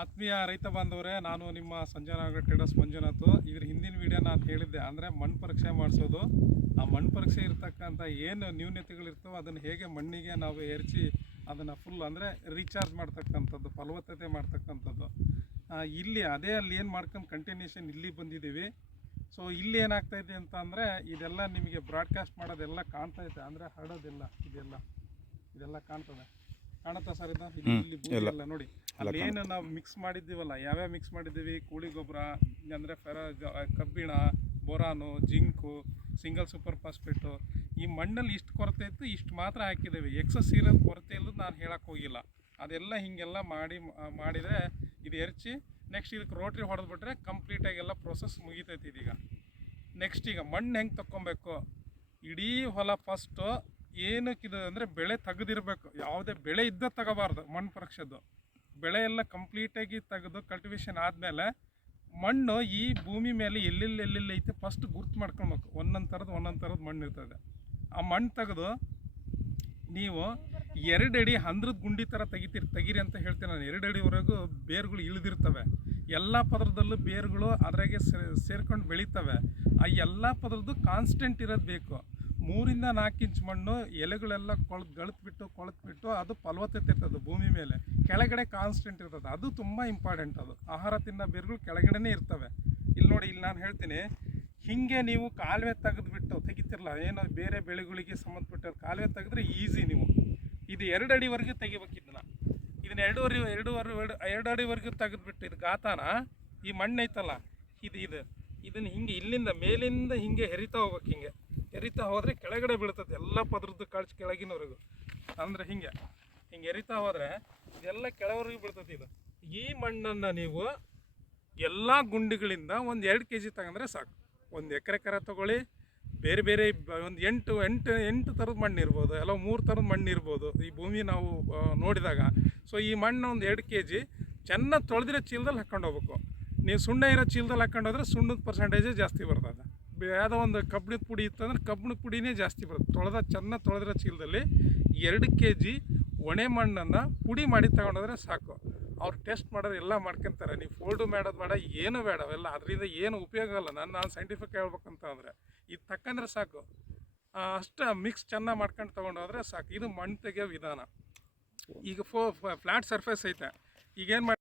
ಆತ್ಮೀಯ ರೈತ ಬಾಂಧವರೇ, ನಾನು ನಿಮ್ಮ ಸಂಜನಾಗ ಟ್ರೇಡರ್ಸ್ ಮಂಜುನಾಥ್. ಇದ್ರ ಹಿಂದಿನ ವಿಡಿಯೋ ನಾನು ಹೇಳಿದ್ದೆ, ಅಂದರೆ ಮಣ್ಣು ಪರೀಕ್ಷೆ ಮಾಡಿಸೋದು. ಆ ಮಣ್ಣು ಪರೀಕ್ಷೆ ಇರ್ತಕ್ಕಂಥ ಏನು ನ್ಯೂನ್ಯತೆಗಳಿರ್ತವೋ ಅದನ್ನು ಹೇಗೆ ಮಣ್ಣಿಗೆ ನಾವು ಎರಚಿ ಅದನ್ನು ಫುಲ್ ಅಂದರೆ ರೀಚಾರ್ಜ್ ಮಾಡ್ತಕ್ಕಂಥದ್ದು, ಫಲವತ್ತತೆ ಮಾಡ್ತಕ್ಕಂಥದ್ದು. ಇಲ್ಲಿ ಅದೇ ಅಲ್ಲಿ ಏನು ಮಾಡ್ಕೊಂಡು ಕಂಟಿನ್ಯೂಷನ್ ಇಲ್ಲಿ ಬಂದಿದ್ದೀವಿ. ಸೊ ಇಲ್ಲಿ ಏನಾಗ್ತಾ ಇದೆ ಅಂತ ಅಂದರೆ, ಇದೆಲ್ಲ ನಿಮಗೆ ಬ್ರಾಡ್ಕಾಸ್ಟ್ ಮಾಡೋದೆಲ್ಲ ಕಾಣ್ತಾ ಇದೆ. ಅಂದರೆ ಹರಡೋದಿಲ್ಲ ಇದೆಲ್ಲ. ಇದೆಲ್ಲ ಕಾಣ್ತದೆ. ಕಾಣುತ್ತಾ ಸರ್ ಇದು? ಇಲ್ಲಿ ಎಲ್ಲ ನೋಡಿ. ಅಲ್ಲಿ ಏನು ನಾವು ಮಿಕ್ಸ್ ಮಾಡಿದ್ದೀವಲ್ಲ ಯಾವ್ಯಾವ ಮಿಕ್ಸ್ ಮಾಡಿದ್ದೀವಿ? ಕೂಳಿ ಗೊಬ್ಬರ ಅಂದರೆ ಫೆರ ಕಬ್ಬಿಣ boron zinc single super phosphate ಈ ಮಣ್ಣಲ್ಲಿ ಇಷ್ಟು ಕೊರತೆ ಇತ್ತು ಇಷ್ಟು ಮಾತ್ರ ಹಾಕಿದ್ದೇವೆ. ಎಕ್ಸಸ್ ಇರೋದು ಕೊರತೆ ಇಲ್ಲದ ನಾನು ಹೇಳಕ್ಕೆ ಹೋಗಿಲ್ಲ. ಅದೆಲ್ಲ ಹೀಗೆಲ್ಲ ಮಾಡಿ ಮಾಡಿದರೆ ಇದು ಎರಚಿ ನೆಕ್ಸ್ಟ್ ಇದಕ್ಕೆ ರೋಟ್ರಿ ಹೊಡೆದ್ಬಿಟ್ರೆ ಕಂಪ್ಲೀಟಾಗಿ ಎಲ್ಲ ಪ್ರೊಸೆಸ್ ಮುಗಿತೈತಿ ಇದೀಗ. ನೆಕ್ಸ್ಟ್ ಈಗ ಮಣ್ಣು ಹೆಂಗೆ ತಗೊಬೇಕು ಇಡೀ ಹೊಲ ಫಸ್ಟು ಏನಕ್ಕಿದು ಅಂದರೆ ಬೆಳೆ ತೆಗೆದಿರಬೇಕು. ಯಾವುದೇ ಬೆಳೆ ಇದ್ದ ತಗೋಬಾರ್ದು ಮಣ್ಣು ಪರೀಕ್ಷೆದು. ಬೆಳೆ ಎಲ್ಲ ಕಂಪ್ಲೀಟಾಗಿ ತೆಗೆದು ಕಲ್ಟಿವೇಷನ್ ಆದಮೇಲೆ ಮಣ್ಣು ಈ ಭೂಮಿ ಮೇಲೆ ಎಲ್ಲೆಲ್ಲಿ ಎಲ್ಲೆಲ್ಲಿ ಐತೆ ಫಸ್ಟ್ ಗುರ್ತು ಮಾಡ್ಕೊಳ್ಬೇಕು. ಒಂದೊಂದು ಥರದ ಒಂದೊಂದು ಥರದ ಮಣ್ಣು ಇರ್ತದೆ. ಆ ಮಣ್ಣು ತೆಗೆದು ನೀವು ಎರಡಡಿ ಹಂದ್ರದ ಗುಂಡಿ ಥರ ತೆಗಿತೀರಿ. ತೆಗೀರಿ ಅಂತ ಹೇಳ್ತೀನಿ ನಾನು. ಎರಡು ಅಡಿವರೆಗೂ ಬೇರುಗಳು ಇಳಿದಿರ್ತವೆ. ಎಲ್ಲ ಪದರದಲ್ಲೂ ಬೇರುಗಳು ಅದ್ರಾಗೆ ಸೇರ್ಕೊಂಡು ಬೆಳಿತವೆ. ಆ ಎಲ್ಲ ಪದರದ್ದು ಕಾನ್ಸ್ಟೆಂಟ್ ಇರೋದು ಬೇಕು. ಮೂರಿಂದ ನಾಲ್ಕು ಇಂಚ್ ಮಣ್ಣು, ಎಲೆಗಳೆಲ್ಲ ಕೊಳತ್ ಗಳಿತ್ಬಿಟ್ಟು, ಕೊಳತ್ಬಿಟ್ಟು ಅದು ಫಲವತ್ತತೆ ಇರ್ತದೆ ಭೂಮಿ ಮೇಲೆ. ಕೆಳಗಡೆ ಕಾನ್ಸ್ಟೆಂಟ್ ಇರ್ತದೆ. ಅದು ತುಂಬ ಇಂಪಾರ್ಟೆಂಟ್ ಅದು. ಆಹಾರ ತಿನ್ನೋ ಬೇರುಗಳು ಕೆಳಗಡೆನೇ ಇರ್ತವೆ. ಇಲ್ಲಿ ನೋಡಿ ಇಲ್ಲಿ ನಾನು ಹೇಳ್ತೀನಿ. ಹಿಂಗೆ ನೀವು ಕಾಲುವೆ ತೆಗೆದ್ಬಿಟ್ಟು ತೆಗಿತಿರಲ್ಲ ಏನೋ ಬೇರೆ ಬೆಳೆಗಳಿಗೆ ಸಂಬಂಧಪಟ್ಟ ಕಾಲುವೆ ತೆಗೆದ್ರೆ ಈಸಿ ನೀವು. ಇದು ಎರಡು ಅಡಿವರೆಗೂ ತೆಗಿಬೇಕು ಇದನ್ನ ಇದನ್ನ ಎರಡೂವರೆ ಎರಡೂವರೆ, ಎರಡು ಎರಡು ಅಡಿವರೆಗೂ ತೆಗೆದ್ಬಿಟ್ಟು ಇದು ಗಾತಾನ, ಈ ಮಣ್ಣು ಐತಲ್ಲ ಇದು ಇದು. ಇದನ್ನ ಹಿಂಗೆ ಇಲ್ಲಿಂದ, ಮೇಲಿಂದ ಹಿಂಗೆ ಹೆರಿತಾ ಹೋಗ್ಬೇಕು ಹಿಂಗೆ. ಹೆರಿತಾ ಹೋದರೆ ಕೆಳಗಡೆ ಬೀಳ್ತದೆ. ಎಲ್ಲ ಪದ್ರದ್ದು ಕಳ್ಸಿ ಕೆಳಗಿನವರೆಗೂ. ಅಂದರೆ ಹಿಂಗೆ. ಹಿಂಗೆ ಎರಿತಾ ಹೋದರೆ ಇದೆಲ್ಲ ಕೆಳವರೆಗೂ ಬೀಳ್ತದೆ ಇದು. ಈ ಮಣ್ಣನ್ನು ನೀವು ಎಲ್ಲ ಗುಂಡಿಗಳಿಂದ ಒಂದು ಎರಡು ಕೆ ಜಿ ತಗೊಂಡ್ರೆ ಸಾಕು. ಒಂದು ಎಕರೆ ಕರ ತಗೊಳ್ಳಿ. ಬೇರೆ ಬೇರೆ ಒಂದು ಎಂಟು ಎಂಟು ಎಂಟು ಥರದ ಮಣ್ಣು ಇರ್ಬೋದು. ಎಲ್ಲ ಮೂರು ಥರದ ಮಣ್ಣು ಇರ್ಬೋದು ಈ ಭೂಮಿ ನಾವು ನೋಡಿದಾಗ. ಸೊ ಈ ಮಣ್ಣು ಒಂದು ಎರಡು ಕೆ ಜಿ ಚೆನ್ನಾಗಿ ತೊಳೆದಿರೋ ಚೀಲದಲ್ಲಿ ಹಾಕ್ಕೊಂಡು ಹೋಗ್ಬೇಕು. ನೀವು ಸುಣ್ಣ ಇರೋ ಚೀಲದಲ್ಲಿ ಹಾಕ್ಕೊಂಡೋದ್ರೆ ಸುಣ್ಣದ ಪರ್ಸೆಂಟೇಜೇ ಜಾಸ್ತಿ ಬರ್ತದೆ. ಯಾವುದೋ ಒಂದು ಕಬ್ಬಿಣದ ಪುಡಿ ಇತ್ತಂದ್ರೆ ಕಬ್ಬಿಣದ ಪುಡಿನೇ ಜಾಸ್ತಿ ಬರುತ್ತೆ. ತೊಳೆದ ಚೆನ್ನಾಗಿ ತೊಳೆದಿರೋ ಚೀಲದಲ್ಲಿ ಎರಡು ಕೆ ಜಿ ಒಣೆ ಮಣ್ಣನ್ನು ಪುಡಿ ಮಾಡಿ ತಗೊಂಡೋದ್ರೆ ಸಾಕು. ಅವ್ರು ಟೆಸ್ಟ್ ಮಾಡೋದು ಎಲ್ಲ ಮಾಡ್ಕೊಂತಾರೆ. ನೀವು ಫೋಲ್ಡು ಮಾಡೋದು ಬೇಡ, ಏನು ಬೇಡ. ಅವೆಲ್ಲ ಅದರಿಂದ ಏನು ಉಪಯೋಗ ಅಲ್ಲ ನಾನು ನಾನು ಸೈಂಟಿಫಿಕ್ ಹೇಳ್ಬೇಕಂತ ಅಂದರೆ ಇದು ತಕ್ಕಂದ್ರೆ ಸಾಕು. ಅಷ್ಟು ಮಿಕ್ಸ್ ಚೆನ್ನಾಗಿ ಮಾಡ್ಕೊಂಡು ತೊಗೊಂಡೋದ್ರೆ ಸಾಕು. ಇದು ಮಣ್ಣು ತೆಗೆಯೋ ವಿಧಾನ. ಈಗ ಫೋ ಫ್ಲ್ಯಾಟ್ ಸರ್ಫೇಸ್ ಐತೆ. ಈಗೇನು ಮಾಡಿ